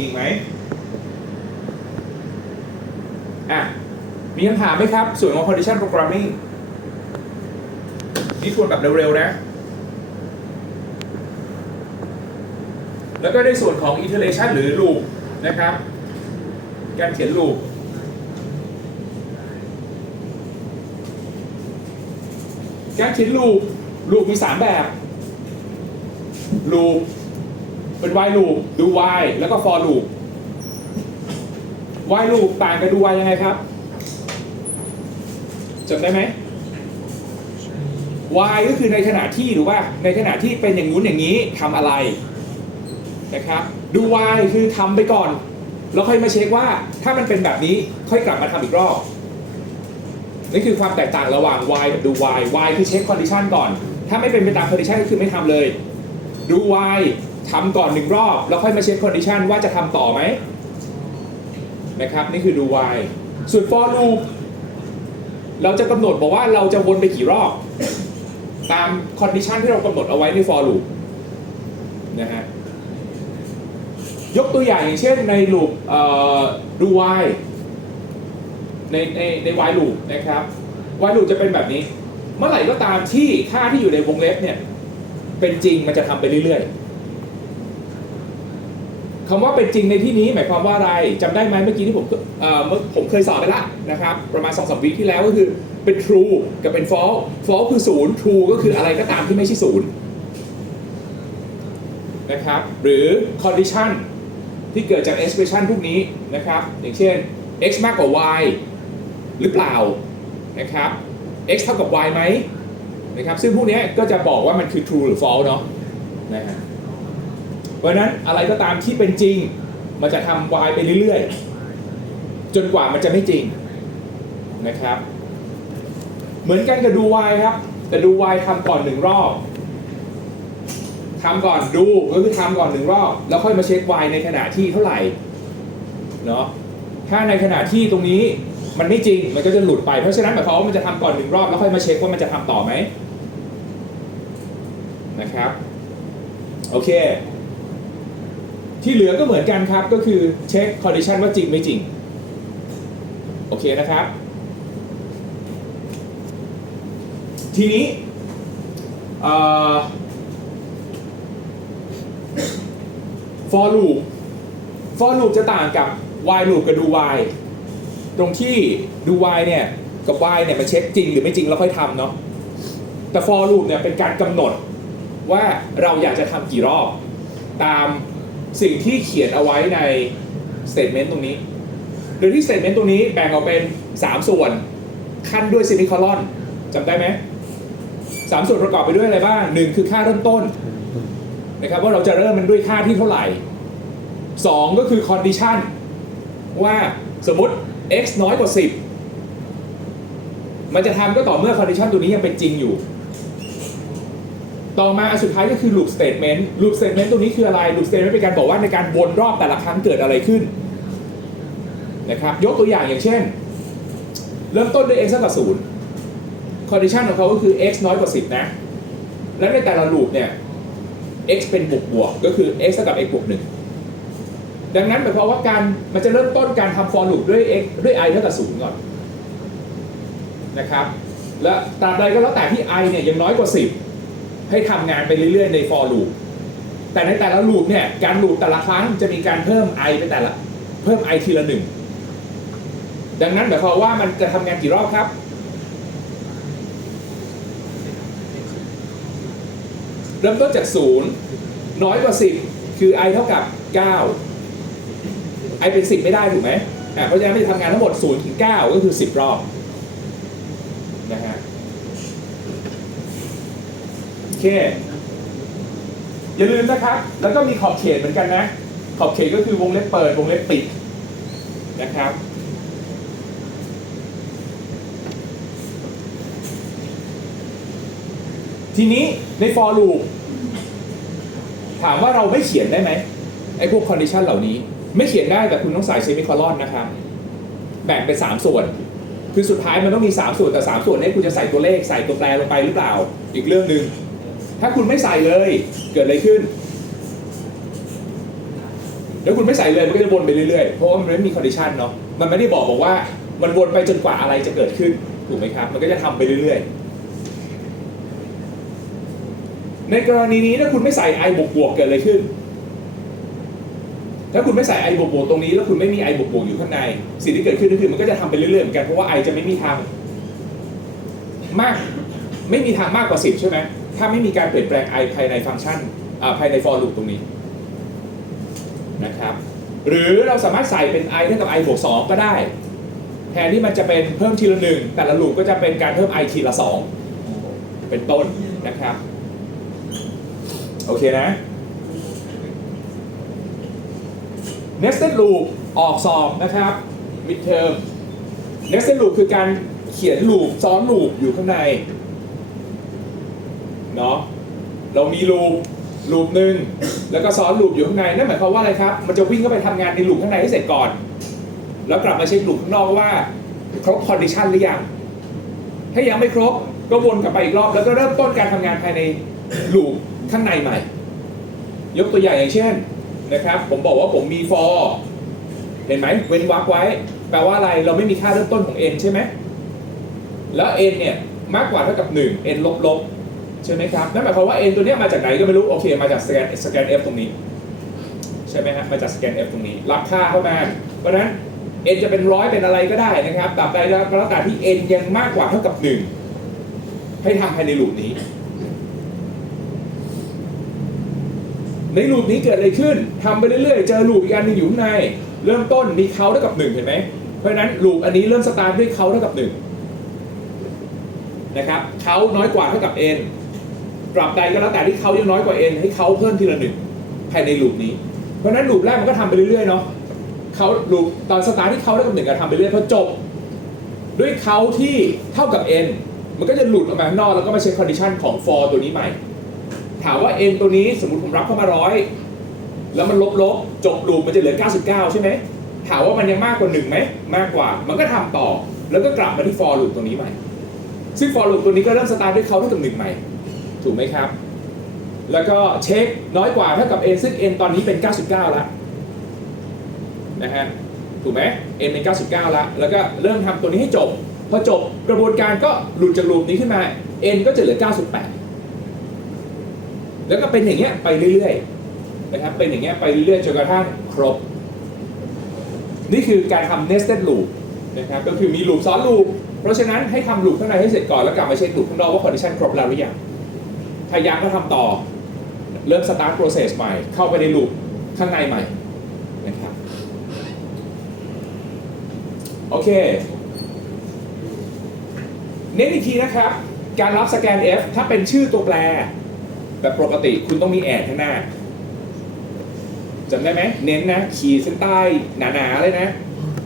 มีอีกไหมอะ มีคำถามไหมครับ ส่วนของ condition programming นี่ทวนแบบเร็วๆนะ แล้วก็ในส่วนของ iteration หรือ loop นะครับ การเขียน loop การเขียน loop loop มี 3 แบบ loop เป็น while loop ดู while แล้วก็ for loop while loop ต่างกับดู while ยังไงครับจำได้ไหม while ก็คือในขณะที่หรือว่าในขณะที่เป็นอย่างงู้นอย่างนี้ทำอะไรนะครับดู while คือทำไปก่อน แล้วค่อยมาเช็คว่าถ้ามันเป็นแบบนี้ค่อยกลับมาทำอีกรอบนี่คือความแตกต่างระหว่าง y กับดู y y คือเช็ค condition ก่อน ถ้าไม่เป็นไปตาม condition ก็คือไม่ทำเลย ดู y ทำก่อนหนึ่งรอบ แล้วค่อยมาเช็ค condition ว่าจะทำต่อไหมนะครับนี่คือดู y ส่วน for loop เราจะกำหนดบอกว่าเราจะวนไปกี่รอบ ตาม condition ที่เรากำหนดเอาไว้ใน for loop นะฮะยกตัวอย่างอย่างเช่นใน loop เอ่อดู y ในในใน while loop นะครับ while loop จะเป็นแบบนี้ เมื่อไหร่ก็ตามที่ค่าที่อยู่ในวงเล็บเนี่ยเป็นจริงมันจะทำไปเรื่อยๆ คำว่าเป็นจริงในที่นี้หมายความว่าอะไรจำได้ไหมเมื่อกี้ที่ผมเอ่อเมื่อผมเคยสอนไปละนะครับ ประมาณ2อสวิที่แล้วก็คือเป็น true กับเป็น false false คือศูนย์ true ก็คืออะไรก็ตามที่ไม่ใช่ศูนย์นะครับหรือ condition ที่เกิดจาก expression พวกนี้นะครับ อย่างเช่น x มากกว่า y หรือเปล่านะครับ x เท่ากับ y ไหมนะครับซึ่งพวกนี้ก็จะบอกว่ามันคือ true หรือ false เนาะนะฮะ เพราะนั้นอะไรก็ตามที่เป็นจริง มันจะทำ y ไปเรื่อยๆ จนกว่ามันจะไม่จริงนะครับ เหมือนกันกับดู y ครับ แต่ดู y ทำก่อนหนึ่งรอบทำก่อนดูก็คือทำก่อนหนึ่งรอบ แล้วค่อยมาเช็ค y ในขณะที่เท่าไหร่เนาะถ้าในขณะที่ตรงนี้มันไม่จริงมันก็จะหลุดไปเพราะฉะนั้นหมายความว่ามันจะทำก่อนหนึ่งรอบแล้วค่อยมาเช็คว่ามันจะทำต่อไหมนะครับโอเค ที่เหลือก็เหมือนกันครับก็คือเช็คคอนดิชันว่าจริงไม่จริง โอเคนะครับ ทีนี้เอ่อ for loop for loop จะต่างกับ while loop กับ do while ตรงที่ do while เนี่ย กับ while เนี่ยมันเช็คจริงหรือไม่จริงแล้วค่อยทำเนาะแต่ for loop เนี่ยเป็นการกำหนดว่าเราอยากจะทำกี่รอบ ตาม สิ่งที่เขียนเอาไว้ใน statement ตรงนี้โดยที่ statement ตรงนี้แบ่งออกเป็น 3 ส่วนขั้นด้วย semicolon จำได้ไหมสามส่วนประกอบไปด้วยอะไรบ้างหนึ่งคือค่าเริ่มต้นนะครับว่าเราจะเริ่มมันด้วยค่าที่เท่าไหร่ 2 ก็คือ condition ว่าสมมติ x น้อยกว่า 10 มันจะทำก็ต่อเมื่อ condition ตัวนี้ยังเป็นจริงอยู่ ต่อมาอันสุดท้ายก็คือ loop statement loop statement ตัวนี้คืออะไร loop statement เป็นการบอกว่าในการวนรอบแต่ละครั้งเกิดอะไรขึ้นนะครับยกตัวอย่างอย่างเช่น เริ่มต้นด้วย x เท่ากับ0 condition ของเขาก็คือ x น้อยกว่า 10 นะ และในแต่ละ loop เนี่ย x เป็นบวกบวกก็คือ x เท่ากับ x บวกหนึ่งดังนั้นหมายความว่าการมันจะเริ่มต้นการทำ for loop ด้วย x ด้วย i เท่ากับศูนย์ก่อนนะครับและตราบใดก็แล้วแต่ที่ i เนี่ยยังน้อยกว่า 10 ให้ทำงานไปเรื่อยๆใน for loop แต่ในแต่ละ loop เนี่ยการ loop แต่ละครั้งจะมีการเพิ่ม i ไปแต่ละ เพิ่ม i ทีละหนึ่งดังนั้นหมายความว่ามันจะทำงานกี่รอบครับ เริ่มต้นจากศูนย์น้อยกว่า 10 คือ i เท่ากับ 9 i เป็น 10 ไม่ได้ถูกไหมอ่าเพราะฉะนั้นมันจะทำงานทั้งหมด0ถึง9ก็คือ 10 รอบนะฮะโอ เค อย่าลืมนะครับ แล้วก็มีขอบเขตเหมือนกันนะ ขอบเขตก็คือวงเล็บเปิด วงเล็บปิดนะครับ ทีนี้ใน for loop ถามว่าเราไม่เขียนได้ไหมไอ้พวก condition เหล่านี้ ไม่เขียนได้แต่คุณต้องใส่ semicolon นะครับ แบ่งเป็น 3 ส่วน คือสุดท้ายมันต้องมี 3 ส่วนแต่ 3 ส่วนนี้คุณจะใส่ตัวเลขใส่ตัวแปรลงไปหรือเปล่า อีกเรื่องหนึ่ง ถ้าคุณไม่ใส่เลย เกิดอะไรขึ้น แล้วคุณไม่ใส่เลยมันก็จะวนไปเรื่อยๆ เพราะว่ามันไม่มีคอนดิชันเนาะ มันไม่ได้บอกบอกว่า มันวนไปจนกว่าอะไรจะเกิดขึ้น ถูกไหมครับ มันก็จะทำไปเรื่อยๆ ในกรณีนี้ถ้าคุณไม่ใส่ i บวกบวกเกิดอะไรขึ้น ถ้าคุณไม่ใส่ i บวกบวกตรงนี้ แล้วคุณไม่มี i บวกบวกอยู่ข้างใน สิ่งที่เกิดขึ้นก็คือมันก็จะทำไปเรื่อยๆเหมือนกัน เพราะว่า i จะไม่มีทางมาก ไม่มีทางมากกว่า 10 ใช่ไหม ถ้าไม่มีการเปลี่ยนแปลง i ภายในฟังก์ชันภายใน for loop ตรงนี้นะครับหรือเราสามารถใส่เป็น i เท่ากับ i บวก2ก็ได้ แทนที่มันจะเป็นเพิ่มทีละหนึ่งแต่ละลูปก็จะเป็นการเพิ่ม i ทีละ 2 เป็นต้นนะครับ โอเคนะ nested loop ออกสอบนะครับ midterm nested loop คือการเขียนลูปซ้อนลูปอยู่ข้างใน เนาะเรามีลูปลูปหนึ่งแล้วก็ซ้อนลูปอยู่ข้างในนั่นหมายความว่าอะไรครับ มันจะวิ่งเข้าไปทำงานในลูปข้างในให้เสร็จก่อน แล้วกลับมาเช็คลูปข้างนอกว่าครบคอนดิชันหรือยังถ้ายังไม่ครบก็วนกลับไปอีกรอบ แล้วก็เริ่มต้นการทำงานภายในลูปข้างในใหม่ ยกตัวอย่างอย่างเช่นนะครับ ผมบอกว่าผมมี for เห็นไหมเว้นวรรคไว้ แปลว่าอะไรเราไม่มีค่าเริ่มต้นของ n ใช่ไหมแล้ว n เนี่ยมากกว่าเท่ากับ 1 n ลบลบ ใช่ไหมครับ นั่นหมายความว่า n ตัวนี้มาจากไหนก็ไม่รู้ โอเค มาจากสแกนสแกน f ตรงนี้ ใช่ไหมฮะ มาจากสแกน f ตรงนี้ รับค่าเข้ามา เพราะฉะนั้น n จะเป็นร้อยเป็นอะไรก็ได้นะครับตราบใดแล้วก็แล้วแต่ที่ n ยังมากกว่าเท่ากับ 1 ให้ทำภายในลูปนี้ ในลูปนี้เกิดอะไรขึ้นทำไปเรื่อยๆ เจอลูปอีกอันหนึงอยู่ข้างใน เริ่มต้นมีเขาเท่ากับ 1 เห็นไหม เพราะฉะนั้นลูปอันนี้เริ่มสตาร์ทด้วยเขาเท่ากับ 1 นะครับเขาน้อยกว่าเท่ากับ n ตราบใดก็แล้วแต่ที่เขายังน้อยกว่า n ให้เขาเพิ่มทีละหนึ่งภายในลูปนี้ เพราะฉะนั้นลูปแรกมันก็ทำไปเรื่อยๆเนาะเขาลูปตอนสตาร์ทที่เขาเท่ากับหนึ่งก็ทำไปเรื่อยพอจบ ด้วยเขาที่เท่ากับ n มันก็จะหลุดออกมาข้างนอกแล้วก็มาเช็คคอนดิชันของ for ตัวนี้ใหม่ ถามว่า n ตัวนี้สมมติผมรับเข้ามาร้อยแล้วมันลบลบๆจบลูปมันจะเหลือ 99 ใช่ไหมถามว่ามันยังมากกว่า1ไหมมากกว่า มันก็ทำต่อแล้วก็กลับมาที่ for loop ตรงนี้ใหม่ ซึ่ง for loop ตัวนี้ก็เริ่มสตาร์ทด้วยเขาเท่ากับ1ใหม่ ถูกไหมครับ แล้วก็เช็คน้อยกว่าเท่ากับ n ซึ่ง n ตอนนี้เป็น 99 แล้วนะฮะถูกไหม n เป็น 99 แล้ว แล้วก็เริ่มทำตัวนี้ให้จบ พอจบกระบวนการก็หลุดจากลูปนี้ขึ้นมา n ก็จะเหลือ 98 แล้วก็เป็นอย่างเงี้ยไปเรื่อยๆนะครับเป็นอย่างเงี้ยไปเรื่อยๆจนกระทั่งครบ นี่คือการทำ nested loop นะครับก็คือมีลูปซ้อนลูปเพราะฉะนั้นให้ทำลูปข้างในให้เสร็จก่อนแล้วกลับมาเช็คลูปข้างนอกว่า condition ครบแล้วหรือยัง ถ้ายังก็ทำต่อ เริ่ม start process ใหม่ เข้าไปในลูปข้างในใหม่นะครับโอเค เน้นอีกทีนะครับ การรับสแกน F ถ้าเป็นชื่อตัวแปร แบบปกติคุณต้องมีแอดข้างหน้าจำได้ไหมเน้นนะ ขีดเส้นใต้หนาๆเลยนะ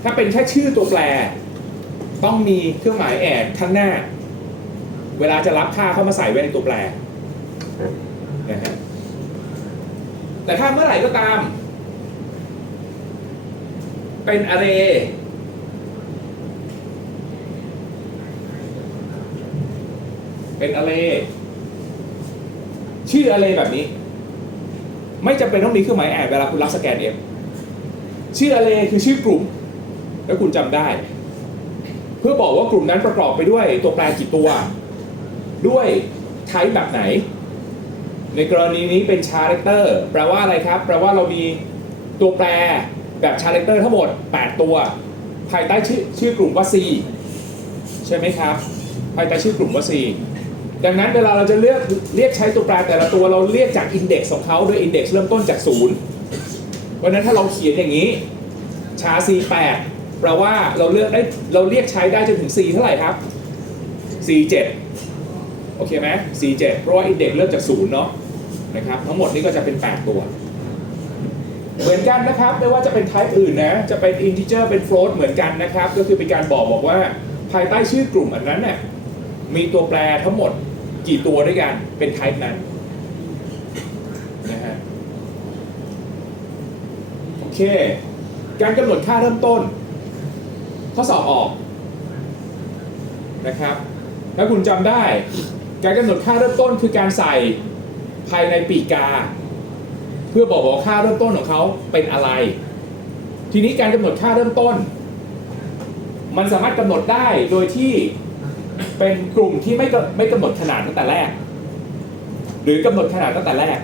ถ้าเป็นแค่ชื่อตัวแปร ต้องมีเครื่องหมายแอดข้างหน้า เวลาจะรับค่าเข้ามาใส่ไว้ในตัวแปร นะฮะแต่ถ้าเมื่อไหร่ก็ตาม เป็น array เป็น array ชื่อ array แบบนี้ ไม่จำเป็นต้องมีเครื่องหมายแอดเวลาคุณรับสแกน F ชื่อ array คือชื่อกลุ่ม แล้วคุณจำได้ เพื่อบอกว่ากลุ่มนั้นประกอบไปด้วยตัวแปรกี่ตัว ด้วยใช้แบบไหน ในกรณีนี้เป็นชาร์ a เตอร์แปลว่าอะไรครับ แปลว่าเรามีตัวแปรแบบชาร์ a เตอร์ทั้งหมด 8 ตัว ภายใต้ชื่อชื่อกลุ่มว่า C ใช่ไหมครับ ภายใต้ชื่อกลุ่มว่า C ดังนั้นเวลาเราจะเลือกเรียกใช้ตัวแปรแต่ละตัวเราเรียกจากอินเด็กซ์ของเขาโดยอินเด็กซ์เริ่มต้นจากศูนย์เพราะฉะนั้นถ้าเราเขียนอย่างนี้ชา C 8 แปลว่าเราเลือกได้เราเรียกใช้ได้จนถึง C เท่าไหร่ครับ C 7 โอเคไหม C 7 เพราะว่าอินเด็กซ์เริ่มจากศูนย์เนาะ นะครับ ทั้งหมดนี้ก็จะเป็น 8 ตัว เหมือนกันนะครับ ไม่ว่าจะเป็น type อื่นนะ จะเป็น integer เป็น float เหมือนกันนะครับ ก็คือเป็นการบอกบอกว่าภายใต้ชื่อกลุ่มอันนั้นน่ะมีตัวแปรทั้งหมดกี่ตัวด้วยกันเป็น type นั้นนะฮะโอเค การกำหนดค่าเริ่มต้น ข้อสอบออกนะครับถ้าคุณจำได้ การกำหนดค่าเริ่มต้นคือการใส่ ภายในปีกกาพื่อบอกว่าค่าเริ่มต้นของเขาเป็นอะไร ทีนี้การกำหนดค่าเริ่มต้น มันสามารถกำหนดได้โดยที่เป็นกลุ่มที่ไม่ไม่กำหนดขนาดตั้งแต่แรก หรือกำหนดขนาดตั้งแต่แรก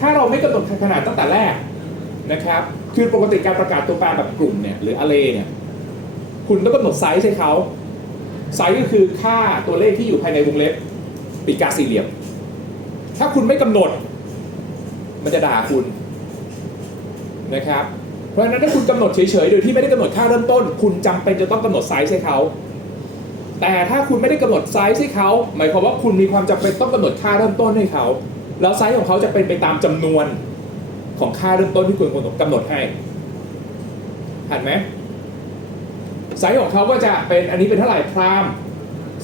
ถ้าเราไม่กำหนดขนาดตั้งแต่แรกนะครับ คือปกติการประกาศตัวแปรแบบกลุ่มเนี่ยหรือ array เนี่ยคุณต้องกำหนดไซส์ให้เขาไซส์ก็คือค่าตัวเลขที่อยู่ภายในวงเล็บปีกาสี่เหลี่ยม ถ้าคุณไม่กำหนด มันจะด่าคุณนะครับ เพราะฉะนั้นถ้าคุณกำหนดเฉยๆ โดยที่ไม่ได้กำหนดค่าเริ่มต้น คุณจำเป็นจะต้องกำหนดไซส์ให้เขาแต่ถ้าคุณไม่ได้กำหนดไซส์ให้เขาหมายความว่าคุณมีความจำเป็นต้องกำหนดค่าเริ่มต้นให้เขาแล้วไซส์ของเขาจะเป็นไปตามจำนวนของค่าเริ่มต้นที่คุณกำหนดให้หันไหมไซส์ของเขาก็จะเป็นอันนี้เป็นเท่าไหร่พราม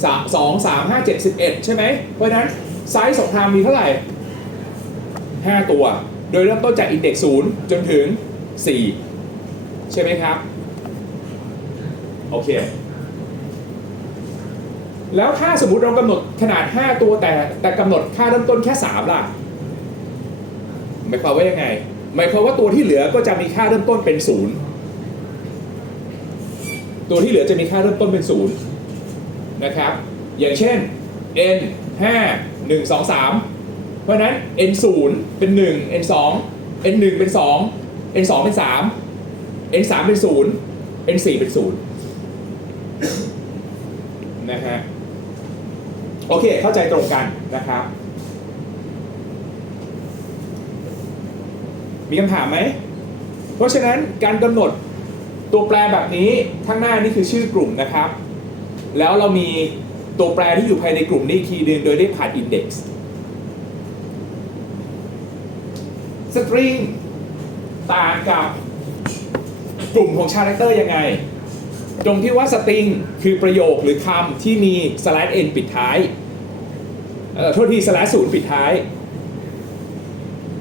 สามสองสามห้าเจ็ดสิบเอ็ดใช่ไหมเพราะฉะนั้น ไซส์ของพรามมีเท่าไหร่ห้าตัว โดยเริ่มต้นจากอินเด็กซ์ศูนย์จนถึงสี่ใช่ไหมครับ โอเค แล้วถ้าสมมุติเรากำหนดขนาด 5 ตัวแต่แต่กำหนดค่าเริ่มต้นแค่ 3 ล่ะหมายความว่ายังไง หมายความว่าตัวที่เหลือก็จะมีค่าเริ่มต้นเป็นศูนย์ตัวที่เหลือจะมีค่าเริ่มต้นเป็นศูนย์นะครับ อย่างเช่น n 5 1 2 3 เพราะนั้น n 0เป็น 1 n 2 n 1เป็น 2 n 2เป็น 3 n 3เป็น 0 n 4เป็น 0 นะฮะ โอเค เข้าใจตรงกันนะครับ มีคำถามไหม เพราะฉะนั้นการกำหนดตัวแปรแบบนี้ข้างหน้านี่คือชื่อกลุ่มนะครับ แล้วเรามี ตัวแปรที่อยู่ภายในกลุ่มนี้อีกทีนึงโดยได้ผ่านอินเด็กซ์สตริงต่างกับกลุ่มของชาแรคเตอร์ยังไง ตรงที่ว่าสตริงคือประโยคหรือคำที่มี slash n ปิดท้ายเอ่อโทษที slash ศูนย์ปิดท้าย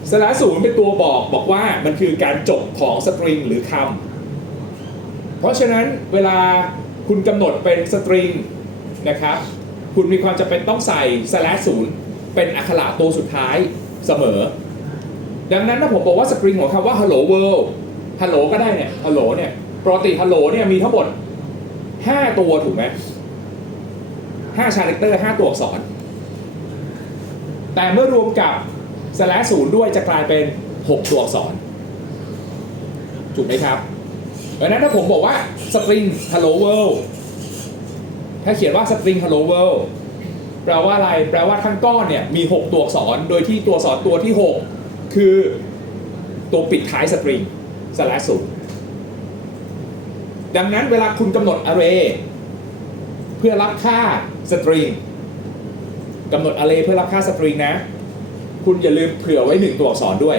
slash ศูนย์เป็นตัวบอกบอกว่ามันคือการจบของสตริงหรือคำเพราะฉะนั้นเวลาคุณกำหนดเป็นสตริง นะครับ คุณมีความจำเป็นต้องใส่ slash ศูนย์เป็นอักขระตัวสุดท้ายเสมอ ดังนั้นถ้าผมบอกว่าสตริงของคำว่า hello world hello ก็ได้เนี่ย hello เนี่ยปกติ hello เนี่ยมีทั้งหมด 5 ตัวถูกไหม5ชารคเตอร์5ตัวอักษร แต่เมื่อรวมกับ slash ศูนย์ด้วยจะกลายเป็น 6 ตัวอักษร ถูกไหมครับดังนั้นถ้าผมบอกว่า string hello world ถ้าเขียนว่า string hello world แปลว่าอะไร แปลว่าทั้งก้อนเนี่ยมี 6 ตัวอักษร โดยที่ตัวอักษรตัวที่ 6 คือตัวปิดท้าย string slash ศูนย์ดังนั้นเวลาคุณกำหนด array เพื่อรับค่า string กำหนด array เพื่อรับค่า string นะ คุณอย่าลืมเผื่อไว้หนึ่งตัวอักษรด้วย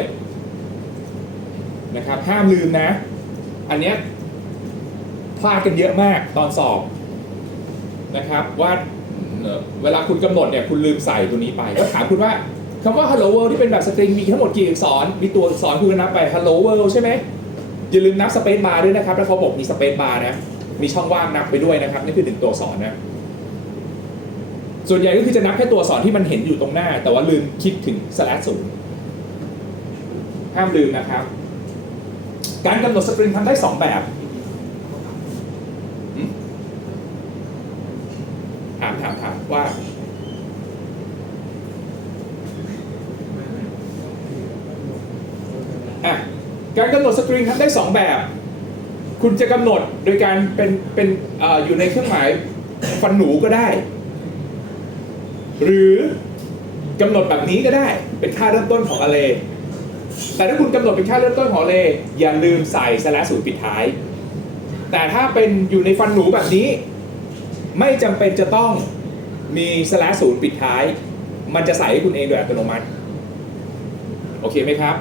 นะครับห้ามลืมนะ อันเนี้ยพลาดกันเยอะมากตอนสอบ นะครับว่าเวลาคุณกำหนดเนี่ยคุณลืมใส่ตัวนี้ไปก็ถามคุณว่าคำว่า hello world ที่เป็นแบบสตริงมีทั้งหมดกี่อักษร มีตัวอักษรคุณก็นับไป hello world ใช่ไหมอย่าลืมนับสเปซบาร์ด้วยนะครับถ้าเขาบอกมีสเปซบาร์นะ มีช่องว่างนับไปด้วยนะครับนี่คือหนึ่งตัวอักษรนะส่วนใหญ่ก็คือจะนับแค่ตัวอักษรที่มันเห็นอยู่ตรงหน้า แต่ว่าลืมคิดถึง slash ศูนย์ห้ามลืมนะครับ การกำหนดสตริงทำได้สองแบบหืมถามถามถาม ว่าการกำหนดสตริงทำได้สองแบบ คุณจะกำหนดโดยการเป็นเป็นออยู่ในเครื่องหมายฟันหนูก็ได้ หรือกำหนดแบบนี้ก็ได้เป็นค่าเริ่มต้นของ array แต่ถ้าคุณกำหนดเป็นค่าเริ่มต้นของ array อย่าลืมใส่ slash ศูนย์ปิดท้าย แต่ถ้าเป็นอยู่ในฟันหนูแบบนี้ ไม่จำเป็นจะต้อง มี slash ศูนย์ปิดท้าย มันจะใส่ให้คุณเองโดยอัตโนมัติ โอเคไหมครับ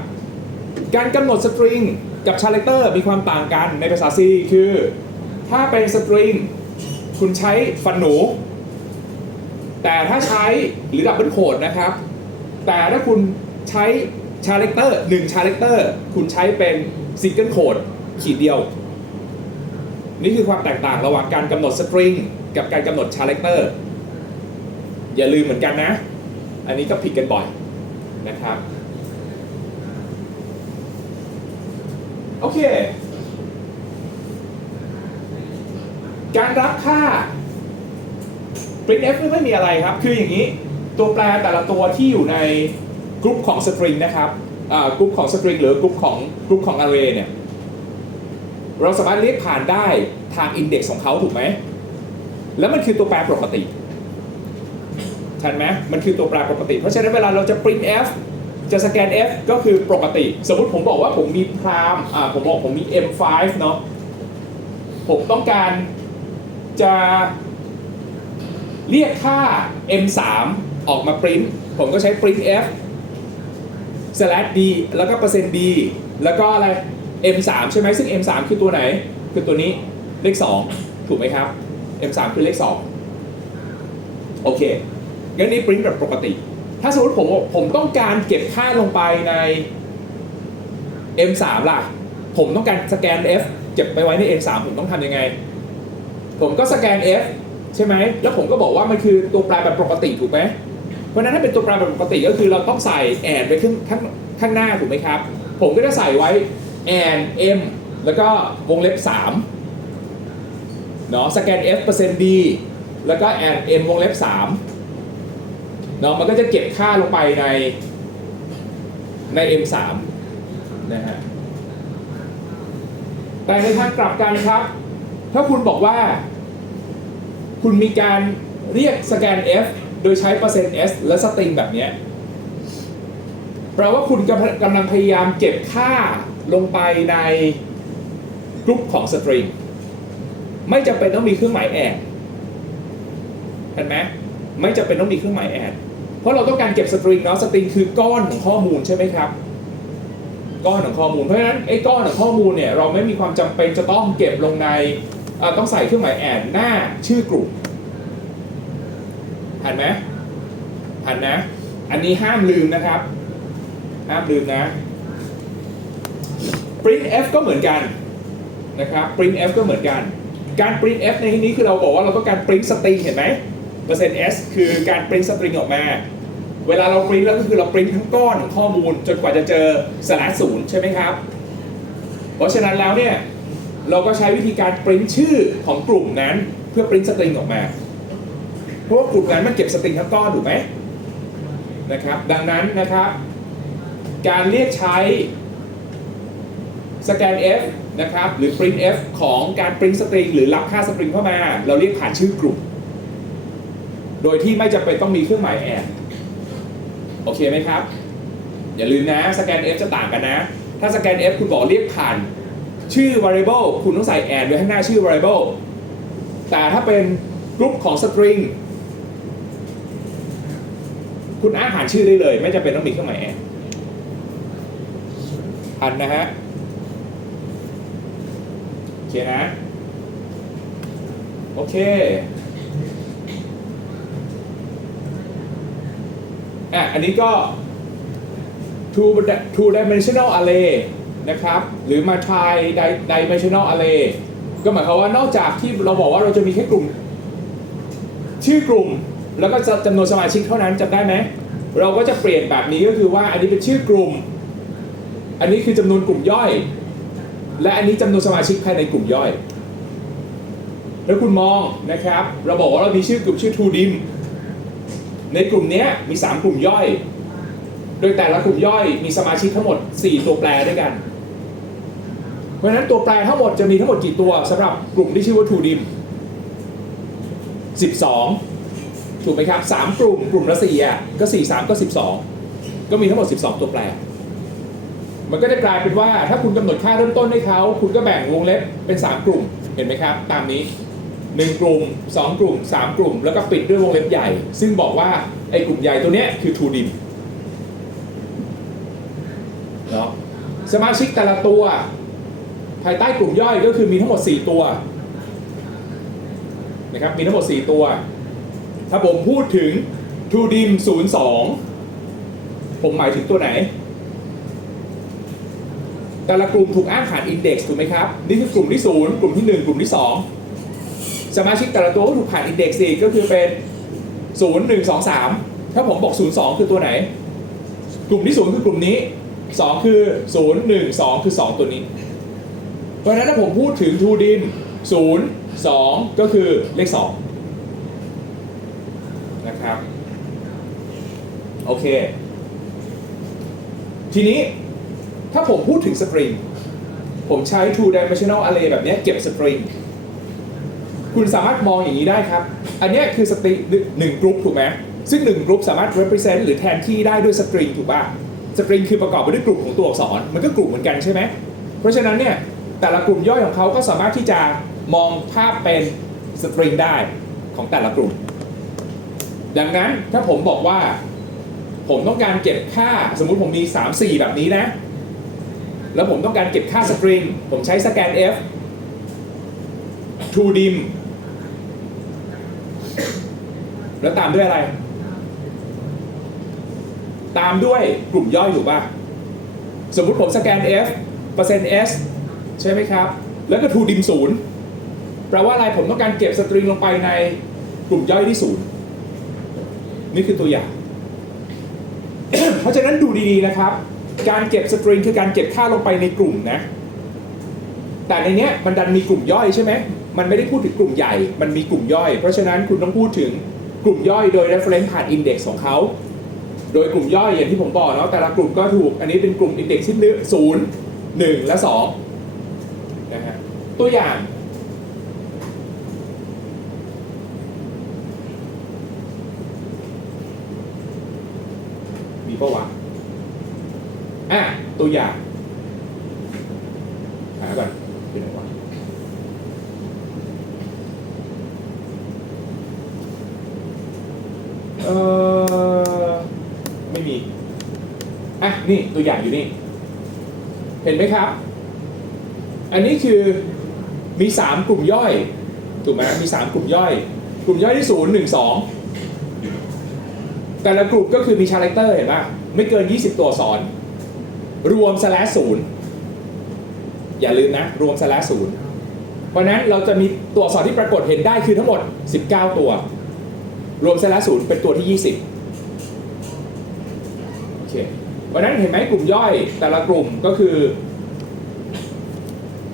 การกำหนดสตริงกับชาร c เตอร์มีความต่างกันในภาษา C คือ ถ้าเป็นสตริงคุณใช้ฟันหนู แต่ถ้าใช้หรือดับเบิลโคดนะครับ แต่ถ้าคุณใช้ชาร c เตอร์หนึ่งชาร c เตอร์คุณใช้เป็นซิงเกิลโคดขีดเดียว นี่คือความแตกต่างระหว่างการกำหนดสตริงกับการกำหนดชา r ร c เตอร์ อย่าลืมเหมือนกันนะ อันนี้ก็ผิดกันบ่อยนะครับ โอเค การรับค่า print f ไม่มีอะไรครับ คืออย่างนี้ ตัวแปรแต่ละตัวที่อยู่ในกลุ่มของสตริงนะครับกลุ่มของสตริงหรือกลุ่มของกลุ่มของ array เนี่ย เราสามารถเรียกผ่านได้ทางอินเด็กซ์ของเขาถูกไหม แล้วมันคือตัวแปรปกติ ทันไหมมันคือตัวแปรปกติ เพราะฉะนั้นเวลาเราจะ print f จะสแกน f ก็คือปกติ สมมุติผมบอกว่าผมมีพรามอ่าผมบอกผมมี m5 เนาะผมต้องการจะเรียกค่า m3 ออกมา print ผมก็ใช้ print f slash d แล้วก็เปอร์เซ็นต์ d แล้วก็อะไร m3 ใช่ไหมซึ่ง m3 คือตัวไหน คือตัวนี้เลข 2 ถูกไหมครับ m3 คือเลข 2 โอเค งั้นนี่ print แบบปกติ ถ้าสมมติผมผมต้องการเก็บค่าลงไปใน M3 ล่ะ ผมต้องการสแกน F เก็บไปไว้ใน M3 ผมต้องทำยังไง ผมก็สแกน F ใช่ไหม แล้วผมก็บอกว่ามันคือตัวแปรแบบปกติถูกไหม เพราะนั้นถ้าเป็นตัวแปรแบบปกติก็คือเราต้องใส่ and ไว้ข้างข้างข้างหน้าถูกไหมครับ ผมก็จะใส่ไว้ and m แล้วก็วงเล็บ3เนาะสแกน f เปอร์เซ็นต์ d แล้วก็ and m วงเล็บ3 เนาะมันก็จะเก็บค่าลงไปในใน m3 นะฮะแต่ในทางกลับกันครับ ถ้าคุณบอกว่า คุณมีการเรียกสแกน f โดยใช้เปอร์เซ็นต์ s และสตริงแบบเนี้ยแปลว่าคุณกำลังกำลังพยายามเก็บค่าลงไปในกรุ๊ปของสตริงไม่จำเป็นต้องมีเครื่องหมายแอดเห็นไหมไม่จำเป็นต้องมีเครื่องหมายแอด เพราะเราต้องการเก็บสตริงเนาะสตริงคือก้อนของข้อมูลใช่ไหมครับ ก้อนของข้อมูลเพราะฉะนั้นไอ้ก้อนของข้อมูลเนี่ยเราไม่มีความจำเป็นจะต้องเก็บลงในต้องใส่เครื่องหมายแอดหน้าชื่อกลุ่มหันไหมหันนะ อันนี้ห้ามลืมนะครับ ห้ามลืมนะ print f ก็เหมือนกันนะครับ print f ก็เหมือนกัน การ print f ในที่นี้คือเราบอกว่าเราต้องการ print string เห็นไหมเปอร์เซ็นต์ s คือการ print string ออกมา เวลาเรา print แล้วก็คือเรา print ทั้งก้อนของข้อมูล จนกว่าจะเจอ slash ศูนย์ใช่ไหมครับ เพราะฉะนั้นแล้วเนี่ยเราก็ใช้วิธีการ print ชื่อของกลุ่มนั้นเพื่อ print string ออกมา เพราะว่ากลุ่มนั้นมันเก็บสตริงทั้งก้อนถูกไหมนะครับ ดังนั้นนะครับ การเรียกใช้สแกน F นะครับหรือ print F ของการ print string หรือรับค่า string เข้ามา เราเรียกผ่านชื่อกลุ่ม โดยที่ไม่จำเป็นต้องมีเครื่องหมายแอด โอเคไหมครับ อย่าลืมนะสแกน F จะต่างกันนะ ถ้าสแกน F คุณบอกเรียกผ่านชื่อ variable คุณต้องใส่ add ไว้ข้างหน้าชื่อ variable แต่ถ้าเป็นกลุ่มของ string คุณอ้างผ่านชื่อได้เลย ไม่จำเป็นต้องมีเครื่องหมายแอดทันนะฮะโอเคนะ โอเค อะอันนี้ก็ two two dimensional array นะครับ หรือ multi dimensional array ก็หมายความว่านอกจากที่เราบอกว่าเราจะมีแค่กลุ่ม ชื่อกลุ่มแล้วก็จำนวนสมาชิกเท่านั้นจำได้ไหม เราก็จะเปลี่ยนแบบนี้ก็คือว่าอันนี้เป็นชื่อกลุ่ม อันนี้คือจำนวนกลุ่มย่อย และอันนี้จำนวนสมาชิกภายในกลุ่มย่อย แล้วคุณมองนะครับ เราบอกว่าเรามีชื่อกลุ่มชื่อ to dim ในกลุ่มนี้มี 3 กลุ่มย่อย โดยแต่ละกลุ่มย่อยมีสมาชิกทั้งหมด 4 ตัวแปรด้วยกัน เพราะฉะนั้นตัวแปรทั้งหมดจะมีทั้งหมดกี่ตัวสำหรับกลุ่มที่ชื่อว่า to dim 12 ถูกไหมครับ 3 กลุ่มกลุ่มละ4อะก็ 4 3 ก็ 12 ก็มีทั้งหมด 12 ตัวแปร มันก็จะกลายเป็นว่าถ้าคุณกำหนดค่าเริ่มต้นให้เขา คุณก็แบ่งวงเล็บเป็น 3 กลุ่มเห็นไหมครับ ตามนี้ 1 กลุ่ม 2 กลุ่ม 3 กลุ่ม แล้วก็ปิดด้วยวงเล็บใหญ่ ซึ่งบอกว่าไอ้กลุ่มใหญ่ตัวเนี้ยคือ to dim เนาะสมาชิกแต่ละตัว ภายใต้กลุ่มย่อยก็คือมีทั้งหมด 4 ตัวนะครับมีทั้งหมด 4 ตัว ถ้าผมพูดถึง to dim 02 ผมหมายถึงตัวไหน แต่ละกลุ่มถูกอ้างผ่าน index ถูกไหมครับ นี่คือกลุ่มที่ 0 กลุ่มที่ 1 กลุ่มที่ 2 สมาชิกแต่ละตัวก็ถูกผ่าน index อีกก็คือเป็น 0 1 2 3 ถ้าผมบอก 02 คือตัวไหน กลุ่มที่ 0 คือกลุ่มนี้ 2 คือ 0 1 2 คือ 2 ตัวนี้ เพราะฉะนั้นถ้าผมพูดถึง to dim 0 2 ก็คือเลข 2 นะครับ โอเค ทีนี้ถ้าผมพูดถึงสตริง ผมใช้ two dimensional array แบบนี้เก็บสตริง คุณสามารถมองอย่างนี้ได้ครับ อันนี้คือสตริงหนึ่งกรุ๊ปถูกไหมซึ่งหนึ่งกรุ๊ปสามารถ represent หรือแทนที่ได้ด้วยสตริงถูกป่ะสตริงคือประกอบไปด้วยกลุ่มของตัวอักษรมันก็กลุ่มเหมือนกันใช่ไหมเพราะฉะนั้นเนี่ยแต่ละกลุ่มย่อยของเขาก็สามารถที่จะมองภาพเป็นสตริงได้ของแต่ละกลุ่ม ดังนั้นถ้าผมบอกว่า ผมต้องการเก็บค่าสมมุติผมมี 3 4 แบบนี้นะ แล้วผมต้องการเก็บค่าสตริงผมใช้สแกน F to dim แล้วตามด้วยอะไร ตามด้วยกลุ่มย่อยอยู่ป่ะ สมมุติผมสแกน F เปอร์เซ็นต์ S ใช่ไหมครับ แล้วก็ to dim ศูนย์แปลว่าอะไรผมต้องการเก็บสตริงลงไปในกลุ่มย่อยที่ศูนย์นี่คือตัวอย่าง เพราะฉะนั้นดูดีๆนะครับ การเก็บสตริงคือการเก็บค่าลงไปในกลุ่มนะ แต่ในเนี้ยมันดันมีกลุ่มย่อยใช่ไหม มันไม่ได้พูดถึงกลุ่มใหญ่ มันมีกลุ่มย่อย เพราะฉะนั้นคุณต้องพูดถึงกลุ่มย่อยโดย reference ผ่าน index ของเขา โดยกลุ่มย่อยอย่างที่ผมบอกเนาะแต่ละกลุ่มก็ถูก อันนี้เป็นกลุ่ม index ที่หนึ่งศูนย์หนึ่งและสองนะฮะ ตัวอย่าง มีปะวะอะตัวอย่างหาก่อนเป็นไหนวะเออไม่มี อะ นี่ตัวอย่างอยู่นี่ เห็นไหมครับ อันนี้คือมี 3 กลุ่มย่อยถูกไหมมี 3 กลุ่มย่อย กลุ่มย่อยที่ 0 1 2 แต่ละกลุ่มก็คือมีชาแรคเตอร์เห็นป่ะไม่เกิน 20 ตัวสอักษรวม slash ศูนย์อย่าลืมนะ รวม slash ศูนย์เพราะนั้นเราจะมีตัวสอักษรที่ปรากฏเห็นได้คือทั้งหมด 19 ตัว รวม slash ศูนย์เป็นตัวที่ 20โอเค เพราะนั้นเห็นไหมกลุ่มย่อยแต่ละกลุ่มก็คือ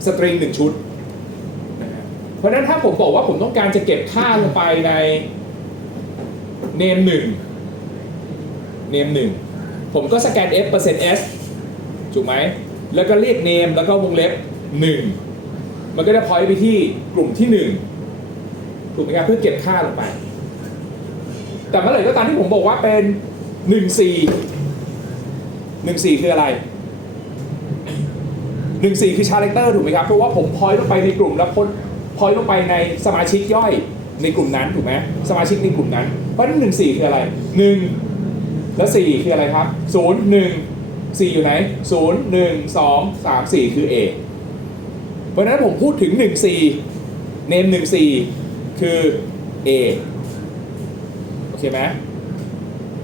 สตริงหนึ่งชุด เพราะนั้นถ้าผมบอกว่าผมต้องการจะเก็บค่าลงไปใน name หนึ่ง name หนึ่งผมก็สแกน f เปอร์เซ็นต์ s ถูกไหม แล้วก็เรียก name แล้วก็วงเล็บ 1 มันก็จะพอยไปที่กลุ่มที่ 1 ถูกไหมครับเพื่อเก็บค่าลงไป แต่เมื่อไหร่ก็ตามที่ผมบอกว่าเป็น 1 4 1 4คืออะไร1 4คือชาร์เลคเตอร์ถูกไหมครับ เพราะว่าผมพอยลงไปในกลุ่มแล้วพ้นพอยลงไปในสมาชิกย่อยในกลุ่มนั้นถูกไหมสมาชิกในกลุ่มนั้น เพราะนั้น1 4คืออะไร1แล้ว4คืออะไรครับ0 1 4อยู่ไหน0 1 2 3 4คือ A เพราะนั้นผมพูดถึง1 4 name 1 4คือ A โอเคไหม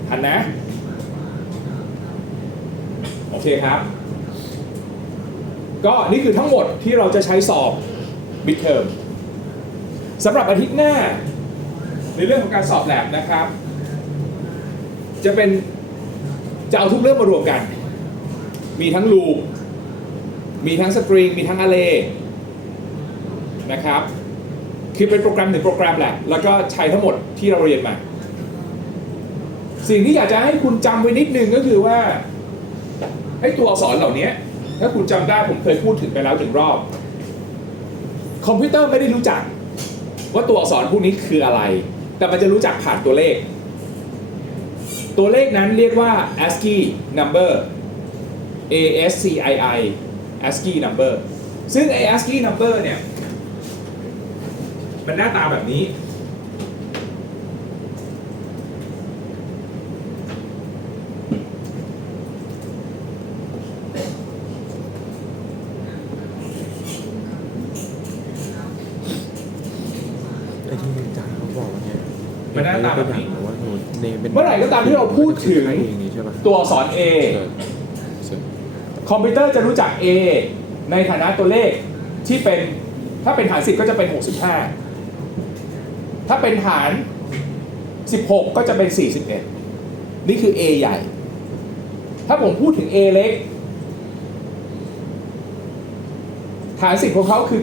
ทันนะ เคครับ ก็นี่คือทั้งหมดที่เราจะใช้สอบ midterm สำหรับอาทิตย์หน้า ในเรื่องของการสอบแลบนะครับ จะเป็นจะเอาทุกเรื่องมารวมกัน มีทั้งลูปมีทั้งสตริง มีทั้งอ r เลนะครับ คือเป็นโปรแกรมหนึ่งโปรแกรมแหละ แล้วก็ใช้ทั้งหมดที่เราเรียนมา สิ่งที่อยากจะให้คุณจำไว้นิดนึงก็คือว่า ไอ้ตัวอักษรเหล่านี้ถ้าคุณจำได้ผมเคยพูดถึงไปแล้วถึงรอบ คอมพิวเตอร์ไม่ได้รู้จัก ว่าตัวอักษรพวกนี้คืออะไร แต่มันจะรู้จักผ่านตัวเลข ตัวเลขนั้นเรียกว่า ASCII number A S C I I ASCII number ซึ่งไอ้ ASCII number เนี่ย มันหน้าตาแบบนี้ ไอ้ที่อาจารย์เขาบอกว่าไง มันหน้าตาแบบนี้ ยกตัวอย่งว่าสมมุติเนมเป็น เมื่อไหร่ก็ตามที่เรา พูดถึงมันจะขึ้นให้เองนี่ใช่ปะตัวอักษร A เออใช่คอมพิวเตอร์จะรู้จัก A ในฐานะตัวเลขที่เป็นถ้าเป็นฐาน10 ก็จะเป็น 65 ถ้าเป็นฐาน16 ก็จะเป็น 41 นี่คือ A ใหญ่ ถ้าผมพูดถึง A เล็กฐฐาน 10 ของเขาคือ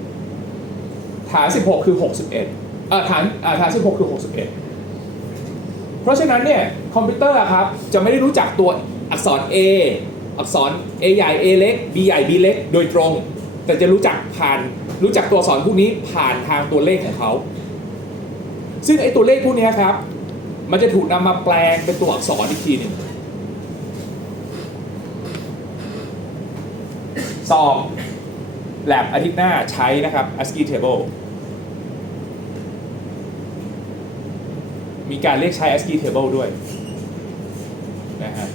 97 ฐาน 16 คือ 61เอ่อฐานอ่าฐาน 16 คือ 61 เพราะฉะนั้นเนี่ยคอมพิวเตอร์ครับจะไม่ได้รู้จักตัวอักษร A อักษร A ใหญ่ A เล็ก B ใหญ่ B เล็ก โดยตรง แต่จะรู้จักผ่านรู้จักตัวอักษรพวกนี้ผ่านทางตัวเลขของเขา ซึ่งไอ้ตัวเลขพวกนี้ครับ มันจะถูกนำมาแปลงเป็นตัวอักษรอีกทีหนึ่งสอบแลบอาทิตย์หน้าใช้นะครับ ASCII table มีการเรียกใช้ ASCII table ด้วยนะฮะ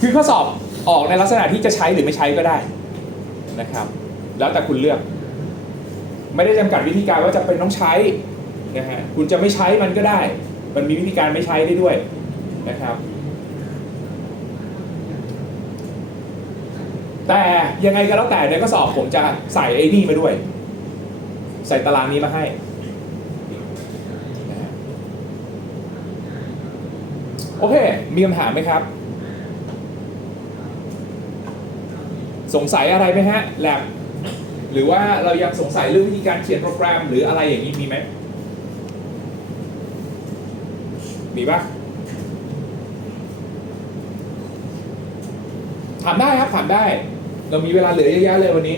คือข้อสอบออกในลักษณะที่จะใช้หรือไม่ใช้ก็ได้นะครับ แล้วแต่คุณเลือก ไม่ได้จำกัดวิธีการว่าจะเป็นต้องใช้นะฮะคุณจะไม่ใช้มันก็ได้ มันมีวิธีการไม่ใช้ได้ด้วยนะครับ แต่ยังไงก็แล้วแต่ในข้อสอบผมจะใส่ไอ้นี่มาด้วย ใส่ตารางนี้มาให้นะฮะ โอเค มีคำถามไหมครับ สงสัยอะไรไหมฮะแลบหรือว่าเรายังสงสัยเรื่องวิธีการเขียนโปรแกรมหรืออะไรอย่างนี้มีไหม มีปะถามได้ครับถามได้ เรามีเวลาเหลือเยอะแยะเลยวันนี้